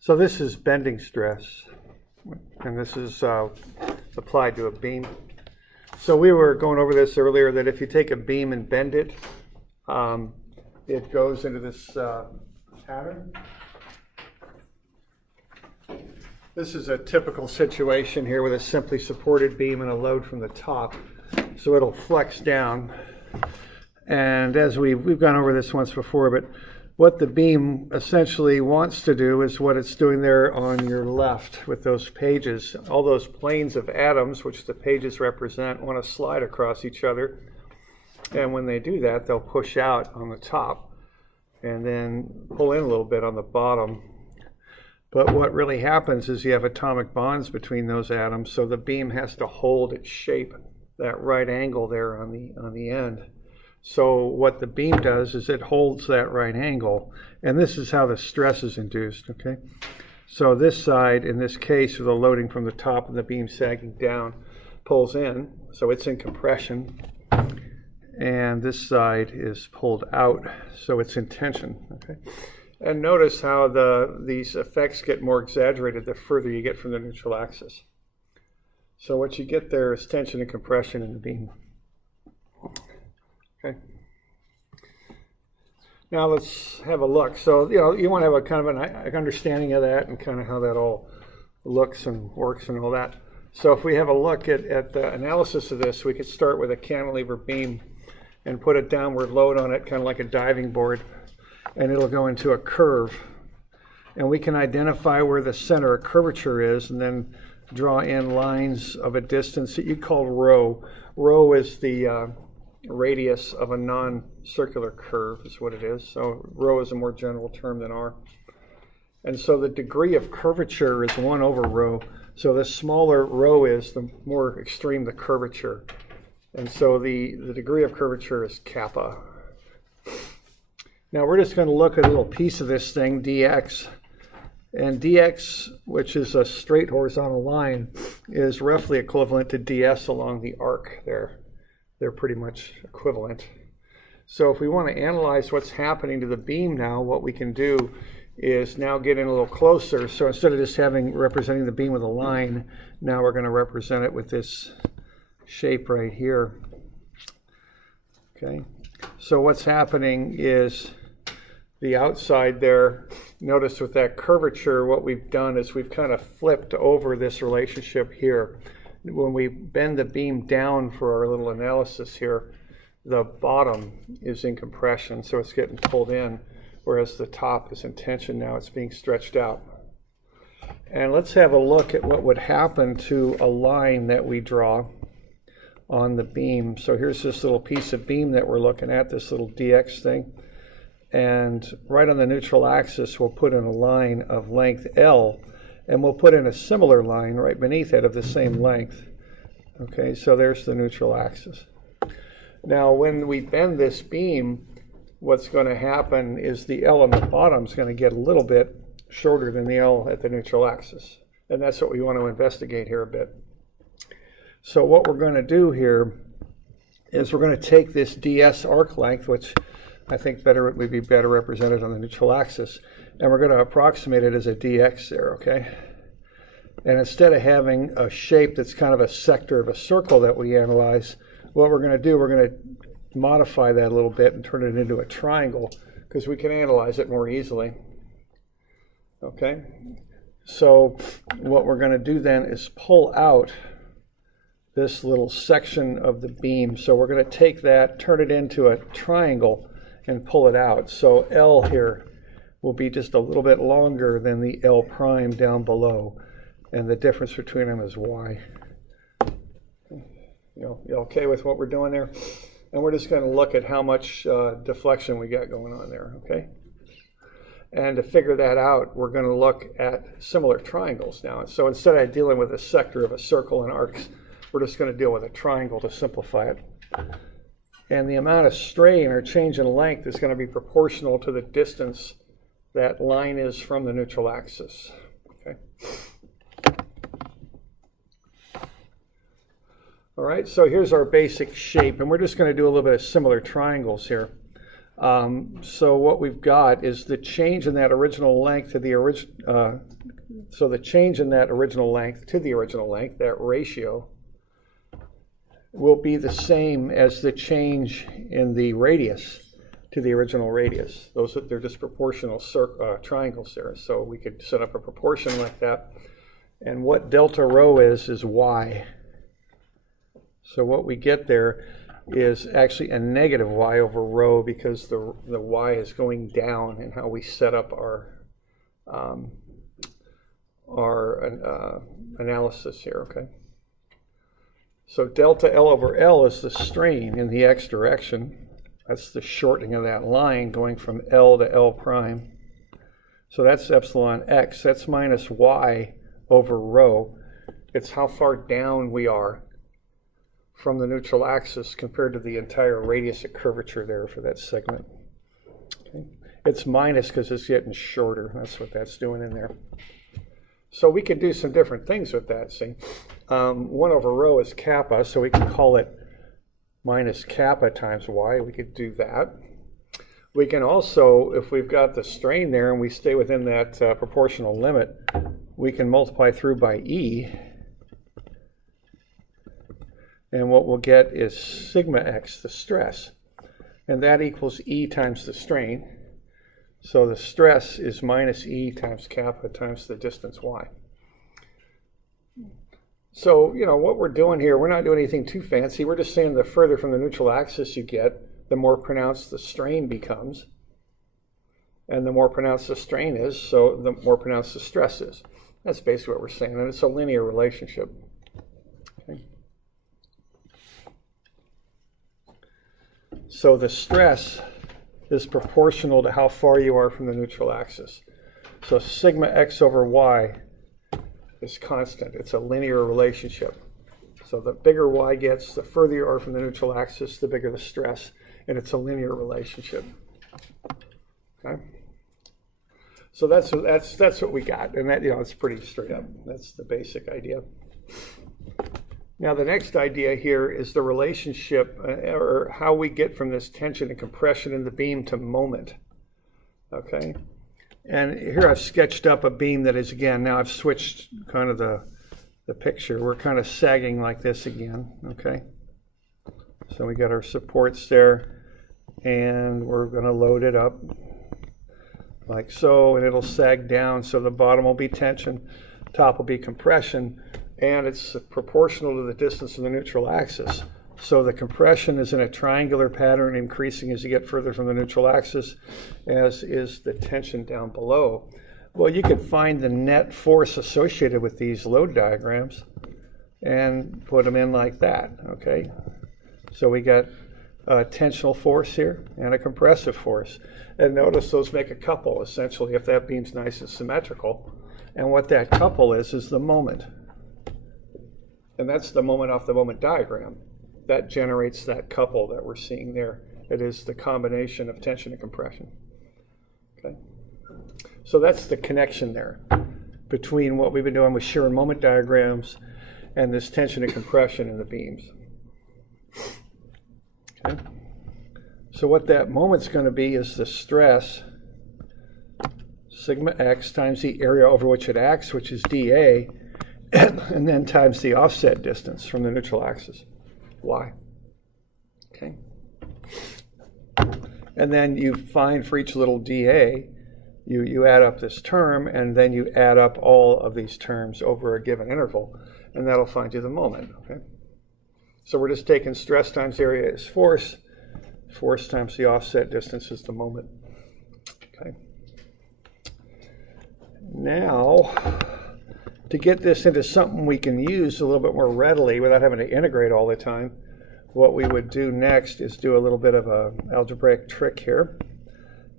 So this is bending stress, and this is applied to a beam. So we were going over this earlier, that if you take a beam and bend it, it goes into this pattern. This is a typical situation here with a simply supported beam and a load from the top. So it'll flex down. And as we've gone over this once before, but what the beam essentially wants to do is what it's doing there on your left with those pages. All those planes of atoms, which the pages represent, want to slide across each other. And when they do that, they'll push out on the top and then pull in a little bit on the bottom. But what really happens is you have atomic bonds between those atoms, so the beam has to hold its shape, that right angle there on the end. So what the beam does is it holds that right angle, and this is how the stress is induced, okay? So this side, in this case, with the loading from the top and the beam sagging down, pulls in, so it's in compression, and this side is pulled out, so it's in tension, okay? And notice how these effects get more exaggerated the further you get from the neutral axis. So what you get there is tension and compression in the beam. Okay. Now let's have a look. So you want to have a kind of an understanding of that and kind of how that all looks and works and all that. So if we have a look at the analysis of this, we could start with a cantilever beam and put a downward load on it, kind of like a diving board, and it'll go into a curve. And we can identify where the center of curvature is and then draw in lines of a distance that you call rho. Rho is the radius of a non-circular curve is what it is. So rho is a more general term than r. And so the degree of curvature is 1 over rho. So the smaller rho is, the more extreme the curvature. And so the degree of curvature is kappa. Now we're just going to look at a little piece of this thing, dx. And dx, which is a straight horizontal line, is roughly equivalent to ds along the arc there. They're pretty much equivalent. So if we want to analyze what's happening to the beam now, what we can do is now get in a little closer. So instead of just representing the beam with a line, now we're going to represent it with this shape right here. Okay. So what's happening is the outside there, notice with that curvature, what we've done is we've kind of flipped over this relationship here. When we bend the beam down for our little analysis here, the bottom is in compression, so it's getting pulled in, whereas the top is in tension now, it's being stretched out. And let's have a look at what would happen to a line that we draw on the beam. So here's this little piece of beam that we're looking at, this little dx thing. And right on the neutral axis, we'll put in a line of length L, and we'll put in a similar line right beneath it of the same length. Okay, so there's the neutral axis. Now, when we bend this beam, what's going to happen is the L on the bottom is going to get a little bit shorter than the L at the neutral axis. And that's what we want to investigate here a bit. So what we're going to do here is we're going to take this ds arc length, which I think would be better represented on the neutral axis, and we're going to approximate it as a dx there, okay? And instead of having a shape that's kind of a sector of a circle that we analyze, what we're going to do, we're going to modify that a little bit and turn it into a triangle because we can analyze it more easily. Okay? So what we're going to do then is pull out this little section of the beam. So we're going to take that, turn it into a triangle, and pull it out. So L here will be just a little bit longer than the L prime down below, and the difference between them is Y. You okay with what we're doing there? And we're just going to look at how much deflection we got going on there, okay? And to figure that out, we're going to look at similar triangles now. So instead of dealing with a sector of a circle and arcs, we're just going to deal with a triangle to simplify it. And the amount of strain or change in length is going to be proportional to the distance that line is from the neutral axis. Okay. All right, so here's our basic shape, and we're just going to do a little bit of similar triangles here. So what we've got is the change in that original length to the original. So the change in that original length to the original length, that ratio, will be the same as the change in the radius to the original radius. They're just proportional triangles there. So we could set up a proportion like that. And what delta rho is y. So what we get there is actually a negative y over rho, because the y is going down in how we set up our analysis here, okay? So delta L over L is the strain in the x direction. That's the shortening of that line going from L to L prime. So that's epsilon x. That's minus y over rho. It's how far down we are from the neutral axis compared to the entire radius of curvature there for that segment. Okay. It's minus because it's getting shorter. That's what that's doing in there. So we could do some different things with that, see. 1 over rho is kappa, so we can call it minus kappa times y. We could do that. We can also, if we've got the strain there and we stay within that proportional limit, we can multiply through by E. And what we'll get is sigma x, the stress. And that equals E times the strain. So the stress is minus E times kappa times the distance y. So, you know, what we're doing here, we're not doing anything too fancy. We're just saying the further from the neutral axis you get, the more pronounced the strain becomes. And the more pronounced the strain is, so the more pronounced the stress is. That's basically what we're saying, and it's a linear relationship. Okay. So the stress is proportional to how far you are from the neutral axis. So sigma x over y is constant. It's a linear relationship. So the bigger y gets, the further you are from the neutral axis, the bigger the stress, and it's a linear relationship. Okay. So that's what we got, and that, you know, it's pretty straight up. That's the basic idea. Now the next idea here is the relationship, or how we get from this tension and compression in the beam to moment. Okay. And here I've sketched up a beam that is, again, now I've switched kind of the picture. We're kind of sagging like this again, okay? So we got our supports there, and we're going to load it up like so, and it'll sag down, so the bottom will be tension, top will be compression, and it's proportional to the distance of the neutral axis. So the compression is in a triangular pattern, increasing as you get further from the neutral axis, as is the tension down below. Well, you could find the net force associated with these load diagrams and put them in like that, okay? So we got a tensional force here and a compressive force. And notice those make a couple, essentially, if that beam's nice and symmetrical. And what that couple is the moment. And that's the moment off the moment diagram. That generates that couple that we're seeing there. It is the combination of tension and compression. Okay. So that's the connection there between what we've been doing with shear and moment diagrams and this tension and compression in the beams. Okay. So what that moment's going to be is the stress, sigma x, times the area over which it acts, which is dA, and then times the offset distance from the neutral axis, y. Okay. And then you find for each little dA, you add up this term, and then you add up all of these terms over a given interval, and that'll find you the moment. Okay. So we're just taking stress times area is force. Force times the offset distance is the moment. Okay. Now, to get this into something we can use a little bit more readily without having to integrate all the time, what we would do next is do a little bit of an algebraic trick here.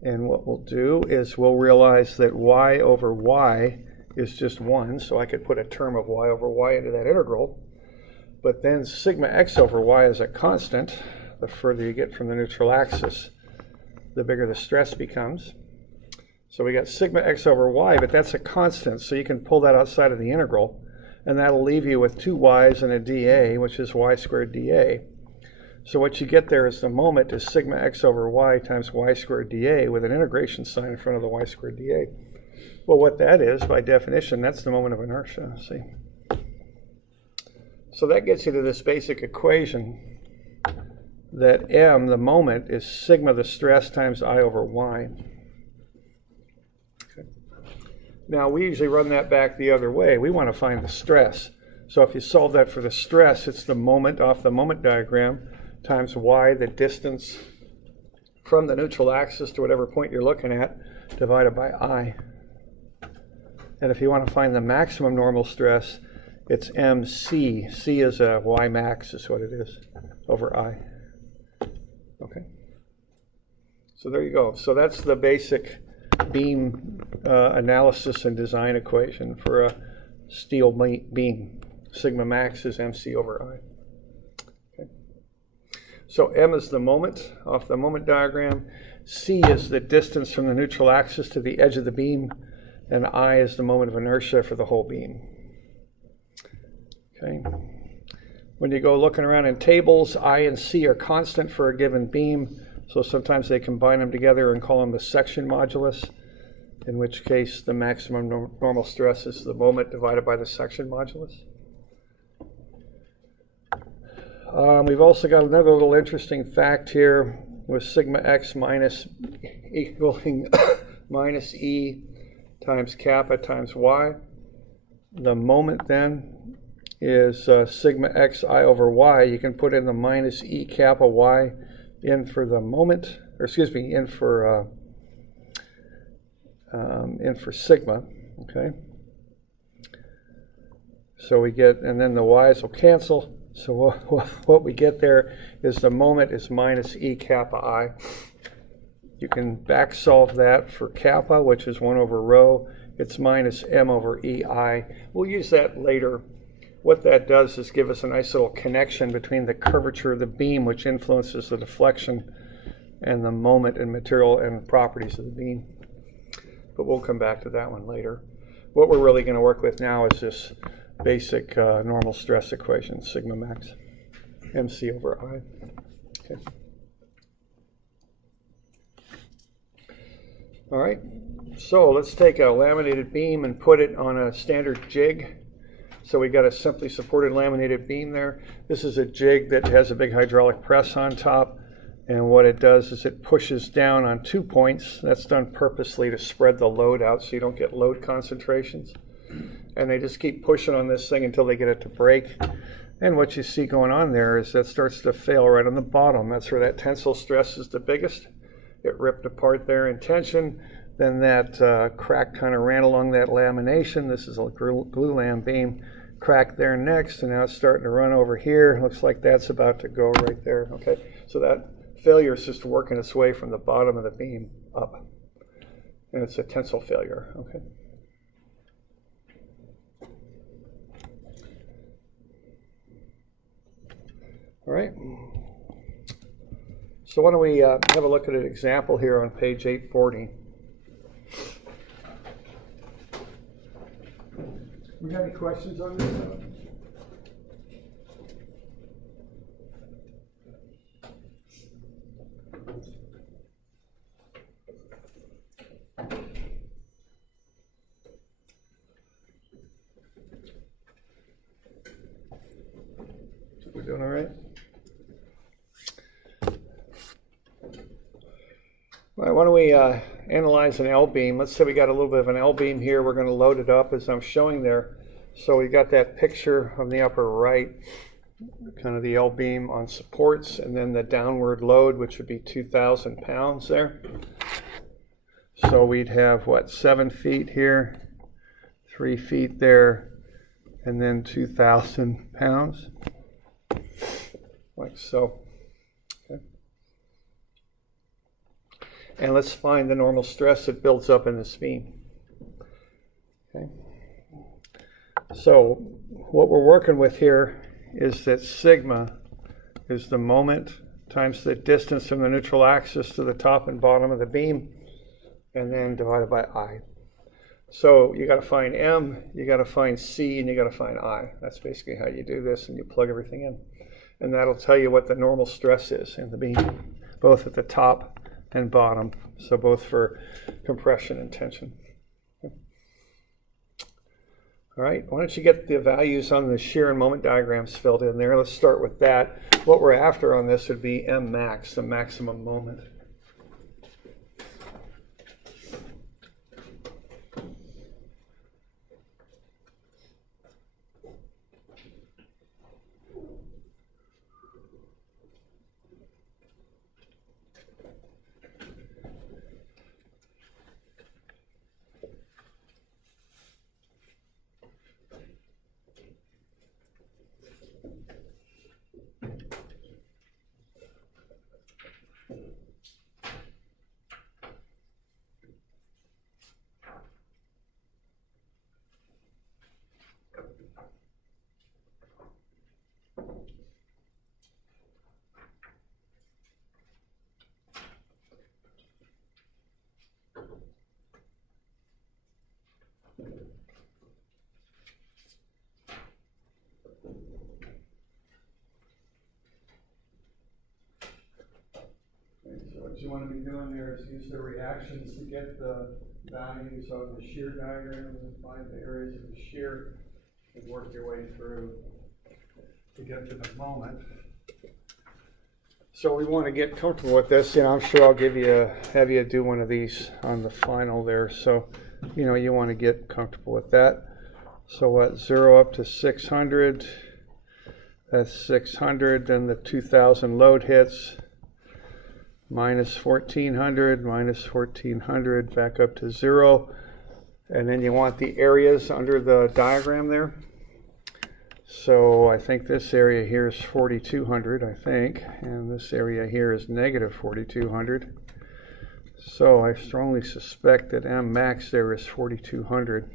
And what we'll do is we'll realize that y over y is just 1, so I could put a term of y over y into that integral. But then sigma x over y is a constant. The further you get from the neutral axis, the bigger the stress becomes. So we got sigma x over y, but that's a constant, so you can pull that outside of the integral, and that'll leave you with two y's and a dA, which is y squared dA. So what you get there is the moment is sigma x over y times y squared dA with an integration sign in front of the y squared dA. Well, what that is, by definition, that's the moment of inertia, see? So that gets you to this basic equation that m, the moment, is sigma the stress times I over y. Okay. Now, we usually run that back the other way. We want to find the stress. So if you solve that for the stress, it's the moment off the moment diagram times y, the distance from the neutral axis to whatever point you're looking at, divided by I. And if you want to find the maximum normal stress, it's mc. C is a y max is what it is, over I. Okay. So there you go. So that's the basic beam analysis and design equation for a steel beam. Sigma max is mc over I. Okay. So m is the moment off the moment diagram. C is the distance from the neutral axis to the edge of the beam. And I is the moment of inertia for the whole beam. Okay. When you go looking around in tables, I and C are constant for a given beam. So sometimes they combine them together and call them the section modulus, in which case the maximum normal stress is the moment divided by the section modulus. We've also got another little interesting fact here with sigma x minus equaling minus E times kappa times y. The moment then is sigma x I over y. You can put in the minus E kappa y in for the moment, or excuse me, in for sigma, okay? So we get, and then the y's will cancel. So what we get there is the moment is minus E kappa I. You can back solve that for kappa, which is 1 over rho. It's minus m over EI. We'll use that later. What that does is give us a nice little connection between the curvature of the beam, which influences the deflection, and the moment and material and properties of the beam. But we'll come back to that one later. What we're really going to work with now is this basic normal stress equation, sigma max, mc over I. Okay. All right, so let's take a laminated beam and put it on a standard jig. So we got a simply supported laminated beam there. This is a jig that has a big hydraulic press on top, and what it does is it pushes down on 2 points. That's done purposely to spread the load out so you don't get load concentrations. And they just keep pushing on this thing until they get it to break. And what you see going on there is that starts to fail right on the bottom. That's where that tensile stress is the biggest. It ripped apart there in tension. Then that crack kind of ran along that lamination. This is a glue lam beam. Crack there next, and now it's starting to run over here. Looks like that's about to go right there. Okay, so that failure is just working its way from the bottom of the beam up. And it's a tensile failure. Okay. All right. So why don't we have a look at an example here on page 840. We got any questions on this? We're doing all right? All right, why don't we analyze an L-beam. Let's say we got a little bit of an L-beam here. We're going to load it up as I'm showing there. So we got that picture on the upper right, kind of the L-beam on supports, and then the downward load, which would be 2,000 pounds there. So we'd have, what, 7 feet here, 3 feet there, and then 2,000 pounds, like so. And let's find the normal stress that builds up in this beam. Okay. So what we're working with here is that sigma is the moment times the distance from the neutral axis to the top and bottom of the beam, and then divided by I. So you got to find M, you got to find C, and you got to find I. That's basically how you do this, and you plug everything in. and that'll tell you what the normal stress is in the beam, both at the top and bottom, so both for compression and tension. All right, why don't you get the values on the shear and moment diagrams filled in there. Let's start with that. What we're after on this would be M max, the maximum moment. What you want to be doing there is use the reactions to get the values of the shear diagrams and find the areas of the shear and work your way through to get to the moment. So we want to get comfortable with this. I'm sure I'll have you do one of these on the final there. So, you want to get comfortable with that. So what, 0 up to 600, that's 600, then the 2000 load hits. Minus 1400, back up to 0. And then you want the areas under the diagram there. So I think this area here is 4200, I think. And this area here is negative 4200. So I strongly suspect that M max there is 4200.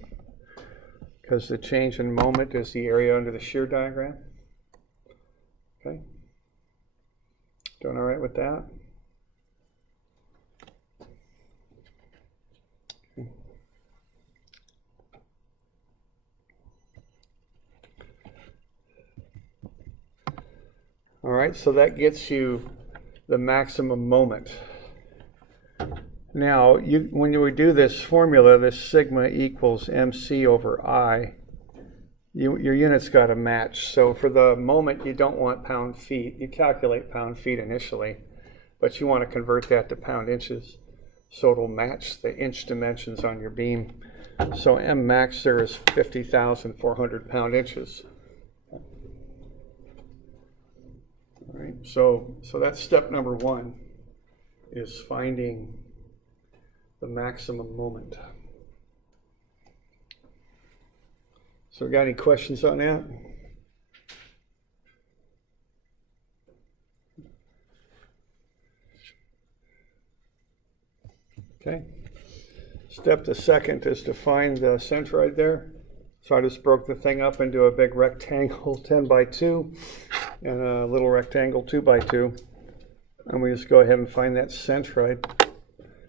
Because the change in moment is the area under the shear diagram. Okay. Doing all right with that? All right, so that gets you the maximum moment. Now, when you do this formula, this sigma equals mc over I, your unit's got to match. So for the moment, you don't want pound-feet. You calculate pound-feet initially, but you want to convert that to pound-inches, so it'll match the inch dimensions on your beam. So M max there is 50,400 pound-inches. All right, so that's step number one, is finding the maximum moment. So got any questions on that? Okay. Step the second is to find the centroid there. So I just broke the thing up into a big rectangle 10 by 2 and a little rectangle 2 by 2. And we just go ahead and find that centroid.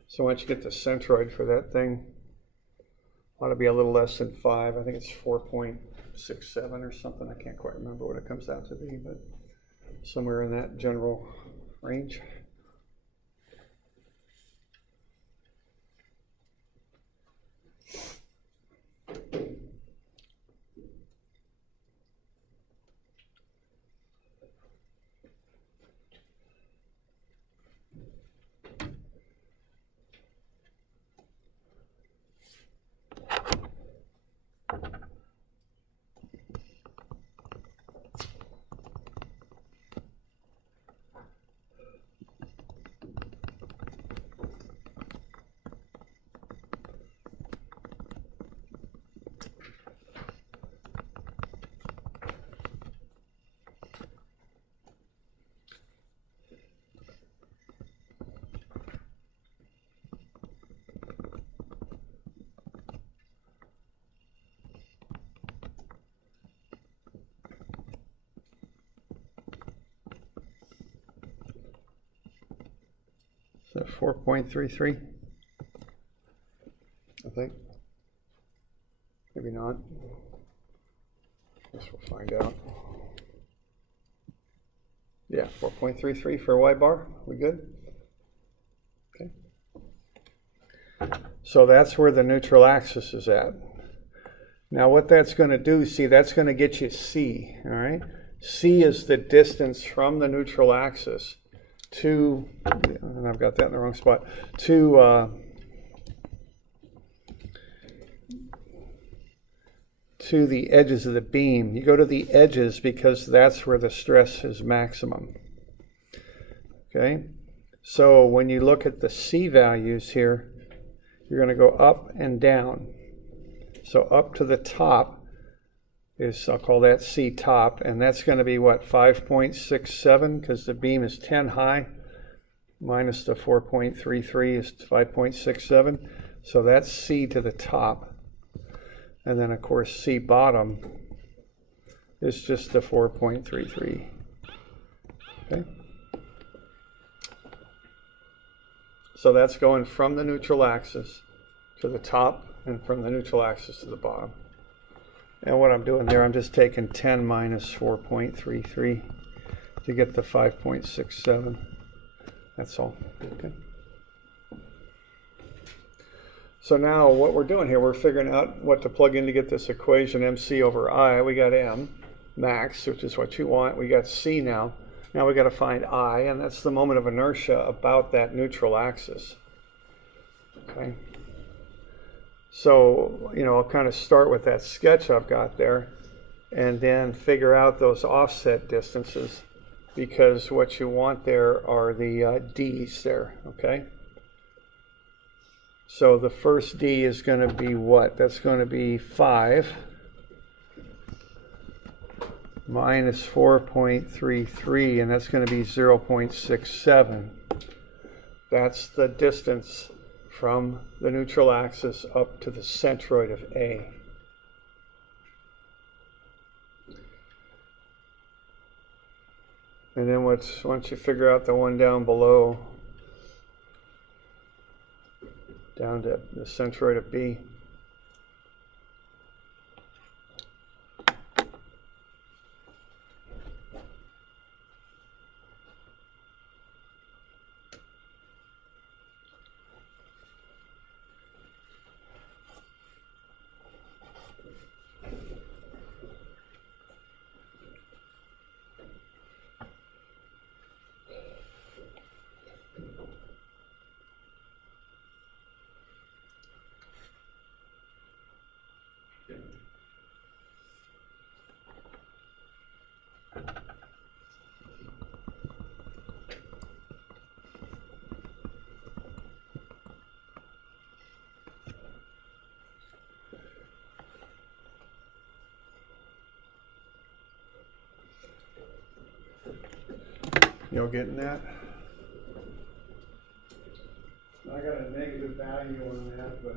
So once you get the centroid for that thing, ought to be a little less than 5. I think it's 4.67 or something. I can't quite remember what it comes out to be, but somewhere in that general range. So 4.33, I think. Maybe not. Guess we'll find out. Yeah, 4.33 for y bar. We good? Okay. So that's where the neutral axis is at. Now what that's going to do, see, that's going to get you C, all right? C is the distance from the neutral axis to, and I've got that in the wrong spot, to the edges of the beam. You go to the edges because that's where the stress is maximum. Okay, so when you look at the C values here, you're going to go up and down. So up to the top is, I'll call that C top, and that's going to be what, 5.67, because the beam is 10 high, minus the 4.33 is 5.67. So that's C to the top. And then, of course, C bottom is just the 4.33. Okay. So that's going from the neutral axis to the top and from the neutral axis to the bottom. And what I'm doing there, I'm just taking 10 minus 4.33 to get the 5.67. That's all. Okay. So now what we're doing here, we're figuring out what to plug in to get this equation MC over I. We got M, max, which is what you want. We got C now. Now we got to find I, and that's the moment of inertia about that neutral axis. Okay. So, you know, I'll kind of start with that sketch I've got there and then figure out those offset distances, because what you want there are the D's there, okay? So the first D is going to be what? That's going to be 5 minus 4.33, and that's going to be 0.67. That's the distance from the neutral axis up to the centroid of A. And then once you figure out the one down below, down to the centroid of B. You all getting that? I got a negative value on that, but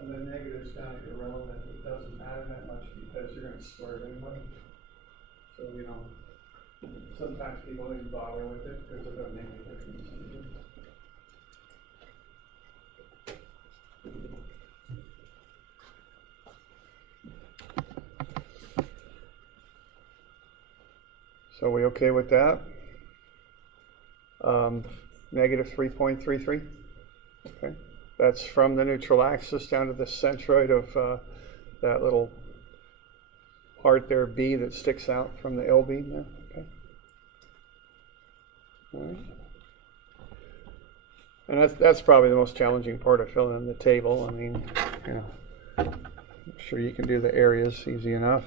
the negative's kind of irrelevant. It doesn't matter that much because you're going to square it anyway. So, you know, sometimes people don't even bother with it because it doesn't make any difference. So are we okay with that? Negative 3.33. Okay, that's from the neutral axis down to the centroid of that little part there, B, that sticks out from the L beam there. Okay. All right. And that's probably the most challenging part of filling in the table. I mean, you know, I'm sure you can do the areas easy enough.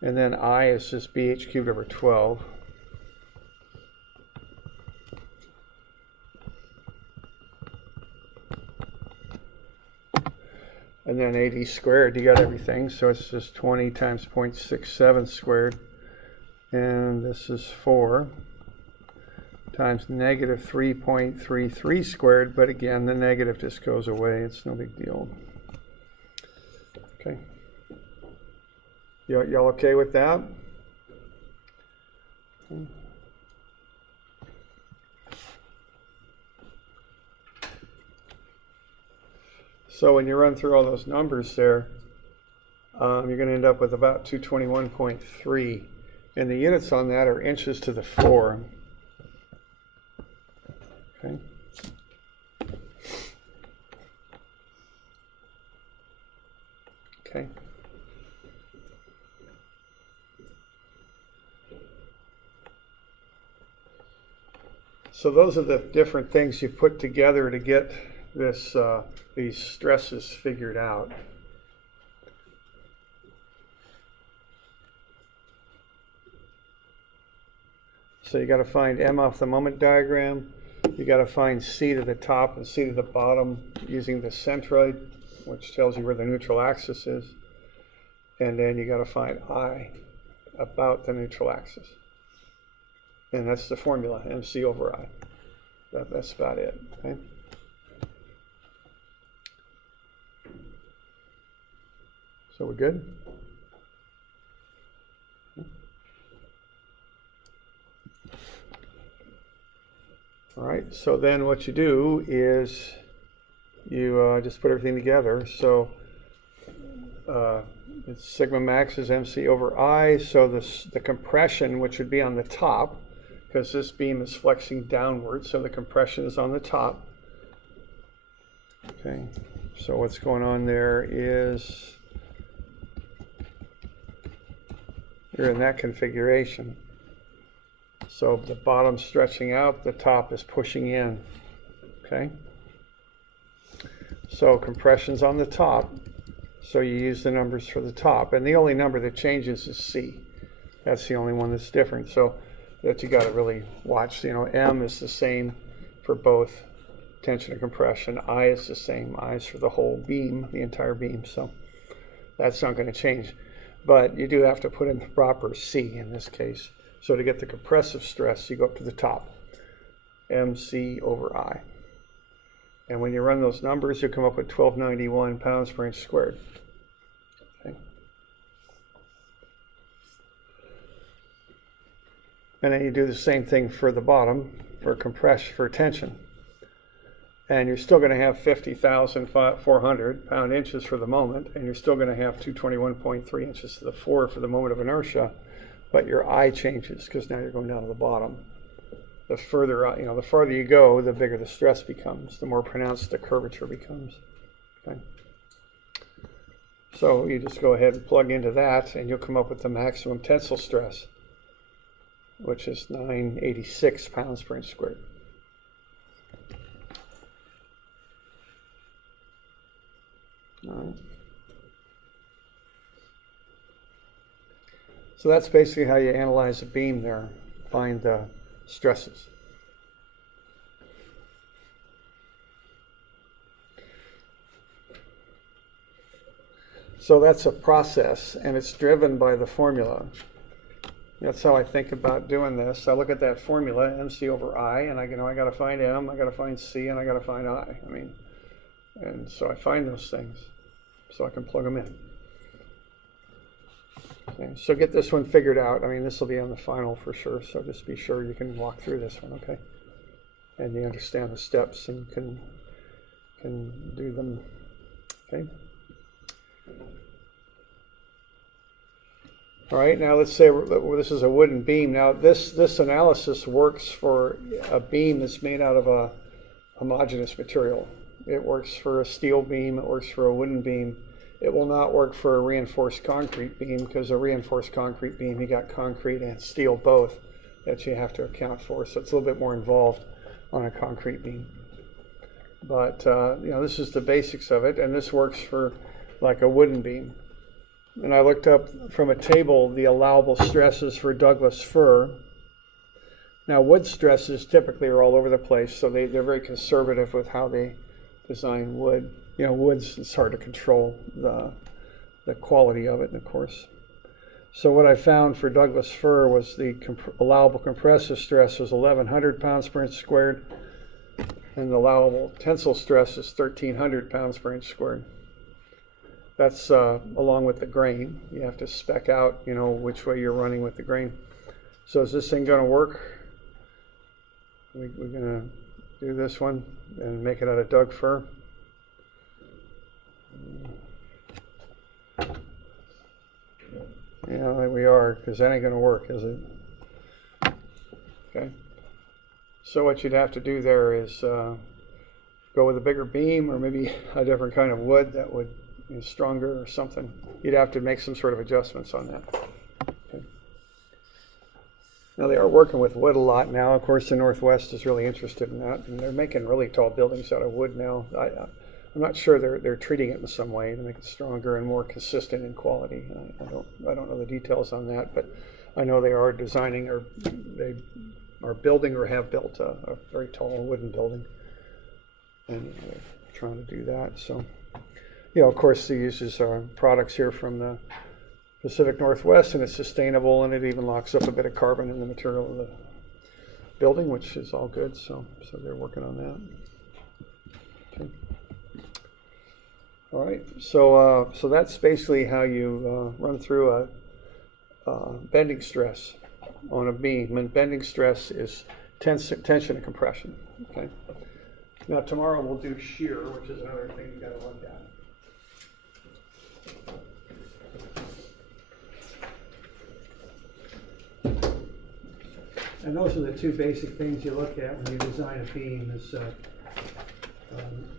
And then I is just BH cubed over 12. And then AD squared, you got everything, so it's just 20 times 0.67 squared. And this is 4 times negative 3.33 squared, but again, the negative just goes away. It's no big deal. Okay. Y'all okay with that? Okay. So when you run through all those numbers there, you're going to end up with about 221.3. And the units on that are inches to the 4. Okay. Okay. So those are the different things you put together to get this these stresses figured out. So you got to find M off the moment diagram. You got to find C to the top and C to the bottom using the centroid, which tells you where the neutral axis is. And then you got to find I about the neutral axis. And that's the formula, MC over I. That's about it. Okay? So we're good? All right, so then what you do is you just put everything together. So it's sigma max is MC over I, so the compression, which would be on the top, because this beam is flexing downward, so the compression is on the top. Okay, so what's going on there is you're in that configuration. So the bottom's stretching out, the top is pushing in. Okay, so compression's on the top, so you use the numbers for the top, and the only number that changes is C. That's the only one that's different. So that you got to really watch. You know, M is the same for both tension and compression. I is the same. I is for the whole beam, the entire beam. So that's not going to change. But you do have to put in the proper C in this case. So to get the compressive stress, you go up to the top. MC over I. And when you run those numbers, you come up with 1291 pounds per inch squared. Okay. And then you do the same thing for the bottom, for compression, for tension. And you're still going to have 50,400 pound-inches for the moment, and you're still going to have 221.3 inches to the 4 for the moment of inertia, but your I changes because now you're going down to the bottom. The further, the farther you go, the bigger the stress becomes, the more pronounced the curvature becomes. Okay. So you just go ahead and plug into that, and you'll come up with the maximum tensile stress, which is 986 pounds per inch squared. All right. So that's basically how you analyze a beam there, find the stresses. So that's a process, and it's driven by the formula. That's how I think about doing this. I look at that formula, MC over I, and I got to find M, I got to find C, and I got to find I. And so I find those things so I can plug them in. Okay, so get this one figured out. This will be on the final for sure, so just be sure you can walk through this one, okay? And you understand the steps and can do them, okay? All right, now let's say this is a wooden beam. Now this analysis works for a beam that's made out of a homogeneous material. It works for a steel beam, it works for a wooden beam. It will not work for a reinforced concrete beam, because a reinforced concrete beam, you got concrete and steel both that you have to account for. So it's a little bit more involved on a concrete beam. But this is the basics of it, and this works for like a wooden beam. And I looked up from a table the allowable stresses for Douglas fir. Now wood stresses typically are all over the place, so they're very conservative with how they design wood. Wood's, it's hard to control the quality of it, of course. So what I found for Douglas fir was the allowable compressive stress was 1,100 pounds per inch squared, and the allowable tensile stress is 1,300 pounds per inch squared. That's along with the grain. You have to spec out, which way you're running with the grain. So is this thing going to work? We're going to do this one and make it out of Doug fir. Yeah, we are, because that ain't gonna work, is it? Okay. So what you'd have to do there is go with a bigger beam, or maybe a different kind of wood that would be stronger or something. You'd have to make some sort of adjustments on that. Okay. Now they are working with wood a lot now. Of course, the Northwest is really interested in that, and they're making really tall buildings out of wood now. I'm not sure they're treating it in some way to make it stronger and more consistent in quality. I don't know the details on that, but I know they are designing, or they are building or have built a very tall wooden building, and they're trying to do that. So, of course, they uses products here from the Pacific Northwest, and it's sustainable, and it even locks up a bit of carbon in the material of the building, which is all good. So they're working on that. Okay. All right. So that's basically how you run through a bending stress on a beam. And bending stress is tension and compression. Okay. Now tomorrow we'll do shear, which is another thing you got to look at. And those are the two basic things you look at when you design a beam: is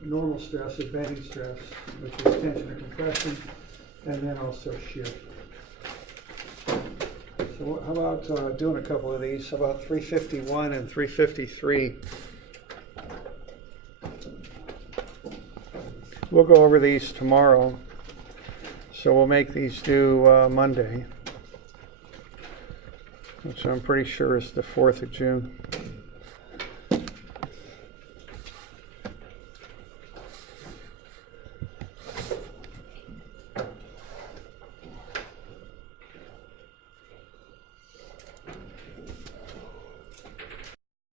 normal stress or bending stress, which is tension or compression, and then also shear. So how about doing a couple of these? How about 351 and 353? We'll go over these tomorrow, so we'll make these due Monday, which I'm pretty sure is the 4th of June.